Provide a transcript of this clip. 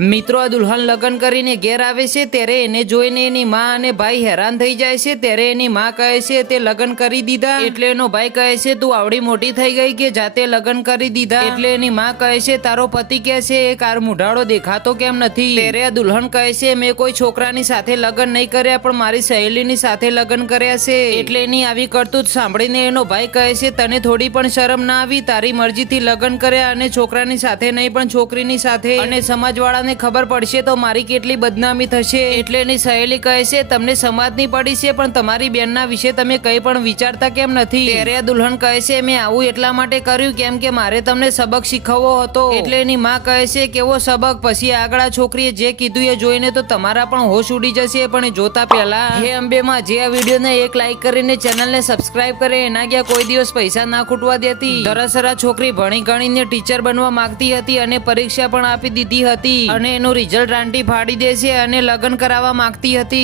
મિત્રો આ દુલ્હન લગ્ન કરીને ઘેર આવે છે ત્યારે એને જોઈને એની માં અને ભાઈ હેરાન થઈ જાય છે ત્યારે એની માં કહે છે તે લગ્ન કરી દીધા એટલે એનો ભાઈ કહે છે તું આવડી મોટી થઈ ગઈ કે જાતે લગ્ન કરી દીધા એટલે એની માં કહે છે તારો પતિ કે છે એ કાર મુઢાળો દેખાતો કેમ નથી ત્યારે આ દુલ્હન કહે છે મેં કોઈ છોકરાની સાથે લગ્ન નહીં કર્યા પણ મારી સહેલીની સાથે લગ્ન કર્યા છે એટલે એની આવી કરતૂત સાંભળીને એનો ભાઈ કહે છે તને થોડી પણ શરમ ના આવી તારી મરજીથી લગ્ન કર્યા અને છોકરાની સાથે નહીં પણ છોકરીની સાથે અને સમાજવાળા ખબર પડશે તો મારી કેટલી બદનામી થશે એટલે એની સહેલી કહે છે તમને સમાજની પડી છે પણ તમારી બેનના વિશે તમે કંઈ પણ વિચારતા કેમ નથી ત્યારે આ દુલ્હન કહે છે મેં આવું એટલા માટે કર્યું કેમ કે મારે તમને સબક શીખવવો હતો એટલે એની માં કહે છે કેવો સબક પછી આગળ આ છોકરીએ જે કીધું એ જોઈને તો તમારા પણ હોશ ઉડી જશે પણ જોતા પહેલા હે અંબે માં જે આ વિડીયોને એક લાઈક કરીને ચેનલને સબસ્ક્રાઇબ કરે એના ગયા કોઈ દિવસ પૈસા ના ખૂટવા દેતી દરઅસલ આ છોકરી ભણી ગણીને ટીચર બનવા માંગતી હતી અને પરીક્ષા પણ આપી દીધી હતી અને એનું રિઝલ્ટ રાંટી ફાડી દે છે અને લગ્ન કરાવવા માંગતી હતી।